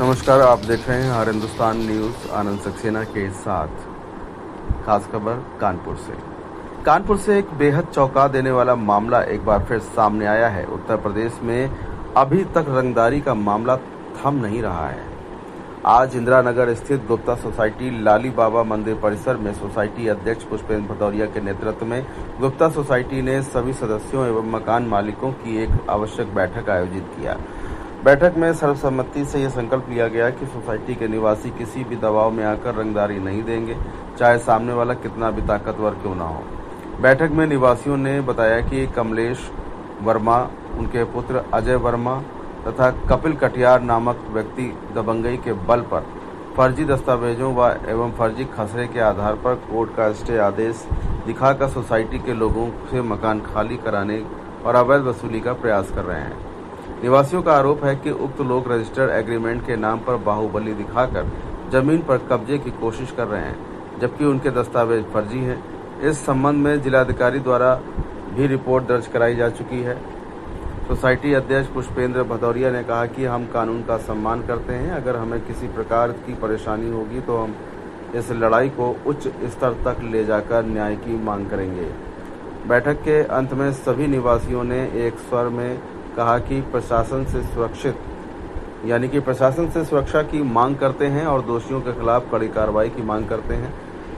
नमस्कार, आप देख रहे हैं हर हिंदुस्तान न्यूज़ आनंद सक्सेना के साथ। खास खबर कानपुर से एक बेहद चौंका देने वाला मामला एक बार फिर सामने आया है। उत्तर प्रदेश में अभी तक रंगदारी का मामला थम नहीं रहा है। आज इंदिरा नगर स्थित गुप्ता सोसाइटी लाली बाबा मंदिर परिसर में सोसाइटी अध्यक्ष पुष्पेंद्र भदौरिया के नेतृत्व में गुप्ता सोसाइटी ने सभी सदस्यों एवं मकान मालिकों की एक आवश्यक बैठक आयोजित किया। बैठक में सर्वसम्मति से यह संकल्प लिया गया कि सोसाइटी के निवासी किसी भी दबाव में आकर रंगदारी नहीं देंगे, चाहे सामने वाला कितना भी ताकतवर क्यों ना हो। बैठक में निवासियों ने बताया कि कमलेश वर्मा, उनके पुत्र अजय वर्मा तथा कपिल कटियार नामक व्यक्ति दबंगई के बल पर फर्जी दस्तावेजों एवं फर्जी खसरे के आधार पर कोर्ट का स्टे आदेश दिखाकर सोसाइटी के लोगों से मकान खाली कराने और अवैध वसूली का प्रयास कर रहे हैं। निवासियों का आरोप है कि उक्त लोग रजिस्टर्ड एग्रीमेंट के नाम पर बाहुबली दिखाकर जमीन पर कब्जे की कोशिश कर रहे हैं, जबकि उनके दस्तावेज फर्जी हैं। इस संबंध में जिलाधिकारी द्वारा भी रिपोर्ट दर्ज कराई जा चुकी है। सोसाइटी अध्यक्ष पुष्पेंद्र भदौरिया ने कहा कि हम कानून का सम्मान करते हैं। अगर हमें किसी प्रकार की परेशानी होगी तो हम इस लड़ाई को उच्च स्तर तक ले जाकर न्याय की मांग करेंगे। बैठक के अंत में सभी निवासियों ने एक स्वर में कहा कि प्रशासन से सुरक्षा की मांग करते हैं और दोषियों के खिलाफ कड़ी कार्रवाई की मांग करते हैं।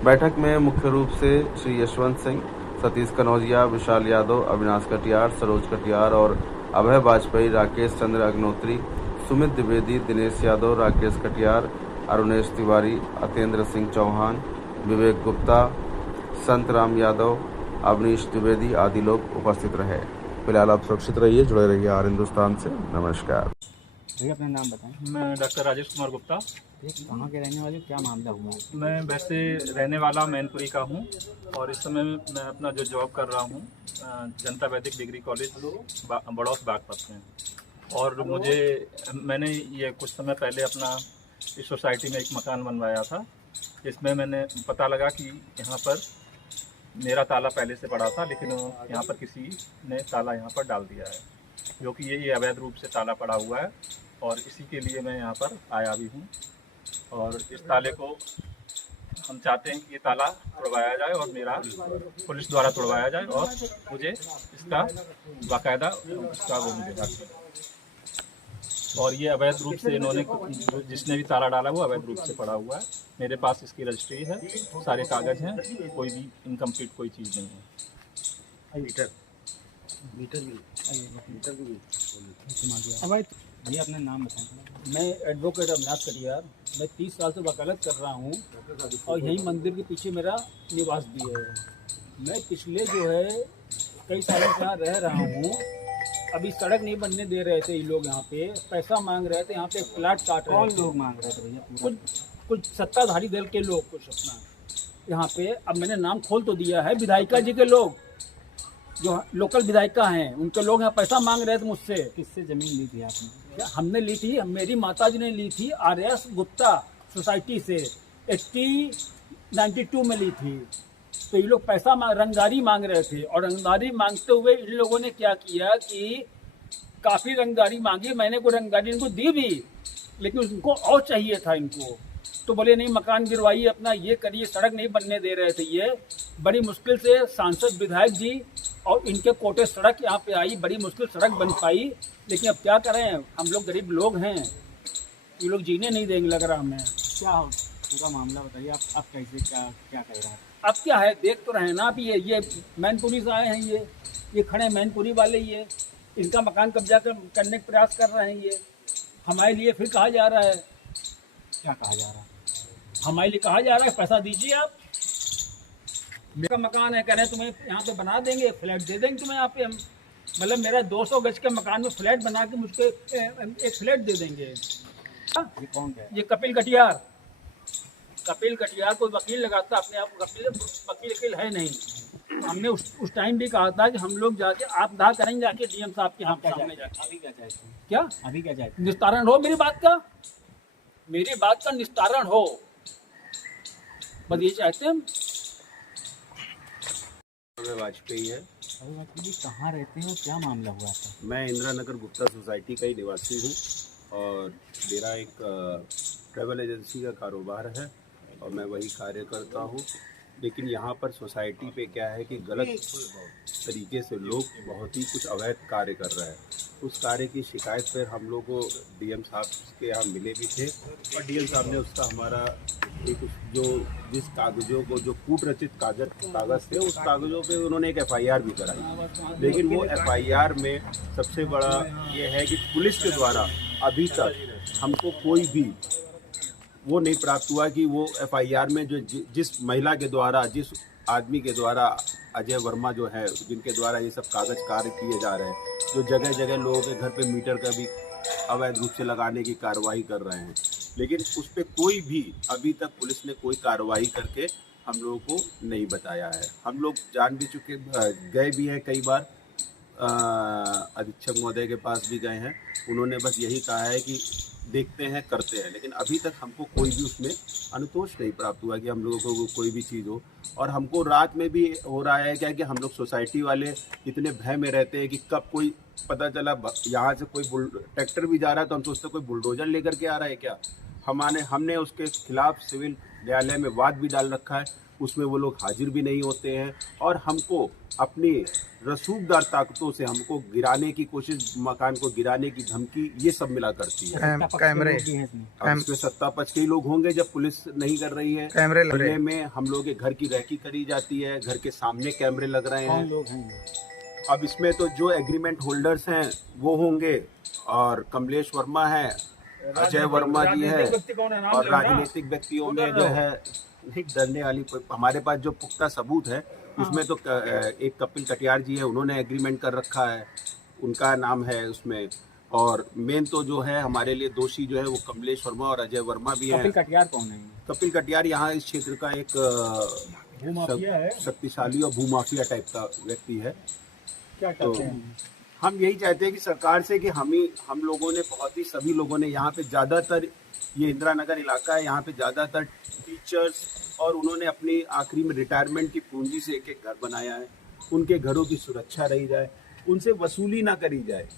बैठक में मुख्य रूप से श्री यशवंत सिंह, सतीश कनौजिया, विशाल यादव, अविनाश कटियार, सरोज कटियार और अभय वाजपेयी, राकेश चंद्र अग्नोत्री, सुमित द्विवेदी, दिनेश यादव, राकेश कटियार, अरुणेश तिवारी, अतेंद्र सिंह चौहान, विवेक गुप्ता, संत राम यादव, अवनीश द्विवेदी आदि लोग उपस्थित रहे। फिलहाल आप सुरक्षित रहिए, जुड़े रहिए हर हिंदुस्तान से। नमस्कार। भैया अपना नाम बताएं। मैं डॉक्टर राजेश कुमार गुप्ता। ये कहाँ के रहने वाले, क्या मामला हुआ? मैं वैसे रहने वाला मैनपुरी का हूँ और इस समय मैं अपना जो जॉब कर रहा हूँ जनता वैदिक डिग्री कॉलेज बड़ौत बागपत में। और मैंने ये कुछ समय पहले अपना इस सोसाइटी में एक मकान बनवाया था। इसमें मैंने पता लगा कि यहाँ पर मेरा ताला पहले से पड़ा था, लेकिन यहाँ पर किसी ने ताला यहाँ पर डाल दिया है, जो कि ये अवैध रूप से ताला पड़ा हुआ है। और इसी के लिए मैं यहाँ पर आया भी हूँ और इस ताले को हम चाहते हैं कि ये ताला तोड़वाया जाए और मेरा पुलिस द्वारा तोड़वाया जाए और मुझे इसका बाकायदा इसका वो मिलेगा। और ये अवैध रूप से इन्होंने जिसने भी ताला डाला वो अवैध रूप से पड़ा हुआ है। मेरे पास इसकी रजिस्ट्री है, सारे कागज़ हैं, कोई भी इनकम्प्लीट कोई चीज़ नहीं है। भैया अपना नाम बताएं। मैं एडवोकेट अविनाश कटियार। मैं 30 साल से वकालत कर रहा हूँ और यही मंदिर के पीछे मेरा निवास भी है। मैं पिछले जो है कई सालों से यहाँ रह रहा हूँ। अभी सड़क नहीं बनने दे रहे थे ये लोग, यहाँ पे पैसा मांग रहे थे, यहाँ पे प्लाट काट रहे थे। कौन लोग मांग रहे थे भैया? कुछ सत्ताधारी दल के लोग कुछ अपना यहाँ पे। अब मैंने नाम खोल तो दिया है, विधायिका जी के लोग जो लोकल विधायिका हैं उनके लोग यहाँ पैसा मांग रहे थे मुझसे। किससे जमीन ली थी आपने? क्या हमने ली थी? मेरी माताजी ने ली थी आर्यस गुप्ता सोसाइटी से 92 में ली थी। तो ये लोग पैसा रंगदारी मांग रहे थे और रंगदारी मांगते हुए इन लोगों ने क्या किया कि काफ़ी रंगदारी मांगी। मैंने को रंगदारी इनको दी भी, लेकिन उनको और चाहिए था इनको। तो बोले नहीं मकान गिरवाइए अपना, ये करिए, सड़क नहीं बनने दे रहे थे। ये बड़ी मुश्किल से सांसद विधायक जी और इनके कोटे सड़क यहाँ पे आई, बड़ी मुश्किल सड़क बन पाई। लेकिन अब क्या करें, हम लोग गरीब लोग हैं, ये लोग जीने नहीं देंगे लग रहा हमें। क्या पूरा मामला बताइए आप कैसे क्या कह रहे हैं? अब क्या है, देख तो रहे ना। अभी ये मैनपुरी से आए हैं, ये खड़े मैनपुरी वाले, ये इनका मकान कब्जा करने का प्रयास कर रहे हैं। ये हमारे लिए फिर कहा जा रहा है, क्या कहा जा रहा है? हमारे लिए कहा जा रहा है पैसा दीजिए आप, मेरा मकान है, कह रहे हैं तुम्हें यहाँ पे बना देंगे, फ्लैट दे देंगे तुम्हें यहाँ पे हम। मतलब मेरा 200 गज के मकान में फ्लैट बना के मुझको एक फ्लैट दे देंगे। ये कौन है? ये कपिल कटियार को वकील लगाता, अपने आप वकील है नहीं। हमने उस टाइम भी कहा था कि हम लोग जाके आप दाह करेंगे, जाके डीएम साहब के सामने जाके। अभी क्या चाहते हैं? क्या अभी क्या चाहते हैं? निस्तारण हो मेरी बात का निस्तारण हो, बस ये चाहते हैं हम। वाजपेयी है। अभी वाजपेयी जी कहाँ रहते हैं और क्या मामला हुआ था? मैं इंदिरा नगर गुप्ता सोसाइटी का ही निवासी हूँ। और मेरा एक ट्रैवल एजेंसी का कारोबार है और मैं वही कार्य करता हूँ। लेकिन यहाँ पर सोसाइटी पे क्या है कि गलत तरीके से लोग बहुत ही कुछ अवैध कार्य कर रहे हैं। उस कार्य की शिकायत पर हम लोग को डीएम साहब के यहाँ मिले भी थे और डीएम साहब ने उसका हमारा एक जिस कागजों को जो कूट रचित कागज थे उस कागजों पे उन्होंने एक एफआईआर भी कराई। लेकिन वो एफआईआर में सबसे बड़ा ये है कि पुलिस के द्वारा अभी तक हमको कोई भी वो नहीं प्राप्त हुआ कि वो एफआईआर में जो जिस महिला के द्वारा, जिस आदमी के द्वारा, अजय वर्मा जो है, जिनके द्वारा ये सब कागज कार्य किए जा रहे हैं, जो जगह जगह लोगों के घर पे मीटर का भी अवैध रूप से लगाने की कार्रवाई कर रहे हैं, लेकिन उस पर कोई भी अभी तक पुलिस ने कोई कार्रवाई करके हम लोगों को नहीं बताया है। हम लोग जान भी चुके, गए भी हैं कई बार, अधीक्षक महोदय के पास भी गए हैं। उन्होंने बस यही कहा है कि देखते हैं, करते हैं, लेकिन अभी तक हमको कोई भी उसमें अनुतोष नहीं प्राप्त हुआ कि हम लोगों को कोई भी चीज़ हो। और हमको रात में भी हो रहा है क्या कि हम लोग सोसाइटी वाले इतने भय में रहते हैं कि कब कोई पता चला यहाँ से कोई ट्रैक्टर भी जा रहा है तो हम सोचते कोई बुलडोजर लेकर के आ रहा है क्या। हमने उसके खिलाफ सिविल न्यायालय में वाद भी डाल रखा है, उसमें वो लोग हाजिर भी नहीं होते हैं और हमको अपनी रसूखदार ताकतों से हमको गिराने की कोशिश, मकान को गिराने की धमकी, ये सब मिला करती है। कैमरे अब इसमें सत्ता पक्ष के लोग होंगे जब पुलिस नहीं कर रही है। कैमरे में हम लोग के घर की रैकी करी जाती है, घर के सामने कैमरे लग रहे हैं। अब इसमें तो जो एग्रीमेंट होल्डर्स हैं वो होंगे और कमलेश वर्मा है, अजय वर्मा जी है और राजनीतिक व्यक्तियों में जो है नहीं डरने वाली। हमारे पास जो पुख्ता सबूत है उसमें तो एक कपिल कटियार जी है, उन्होंने एग्रीमेंट कर रखा है, उनका नाम है उसमें। और मेन तो जो है हमारे लिए दोषी जो है वो कमलेश वर्मा और अजय वर्मा भी हैं। कपिल कटियार कौन है? कपिल कटियार यहाँ इस क्षेत्र का एक शक्तिशाली और भूमाफिया टाइप का व्यक्ति है। क्या कहते हैं? हम यही चाहते हैं कि सरकार से कि हम लोगों ने सभी लोगों ने यहाँ पे ज़्यादातर, ये इंदिरा नगर इलाका है, यहाँ पे ज़्यादातर टीचर्स और उन्होंने अपनी आखिरी में रिटायरमेंट की पूंजी से एक घर बनाया है। उनके घरों की सुरक्षा रही जाए, उनसे वसूली ना करी जाए।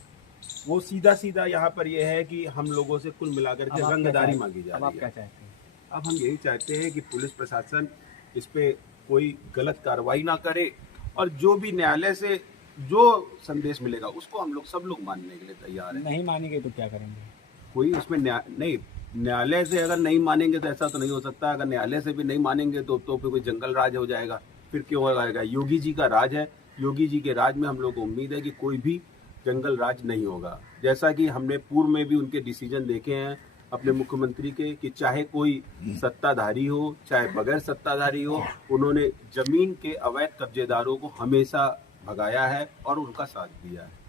वो सीधा यहाँ पर ये है कि हम लोगों से कुल मिलाकर के रंगदारी मांगी जा रही है। अब आप क्या चाहते हैं? अब हम यही चाहते हैं कि पुलिस प्रशासन इस पे कोई गलत कार्रवाई ना करे और जो भी न्यायालय से जो संदेश मिलेगा उसको हम लोग सब लोग मानने के लिए तैयार हैं। नहीं मानेंगे तो क्या करेंगे? कोई उसमें नहीं, न्यायालय से अगर नहीं मानेंगे तो ऐसा तो नहीं हो सकता। अगर न्यायालय से भी नहीं मानेंगे तो फिर कोई जंगल राज हो जाएगा। फिर क्यों होगा? योगी जी का राज है, योगी जी के राज में हम लोग को उम्मीद है कि कोई भी जंगल राज नहीं होगा। जैसा कि हमने पूर्व में भी उनके डिसीजन देखे हैं अपने मुख्यमंत्री के, कि चाहे कोई सत्ताधारी हो चाहे बगैर सत्ताधारी हो, उन्होंने जमीन के अवैध कब्जेदारों को हमेशा भगाया है और उनका साथ दिया है।